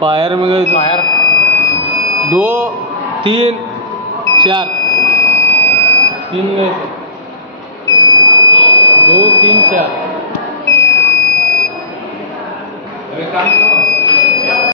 पायर में गए फायर 2 3 4 3 गए थे 2 3 4 अरे काम करो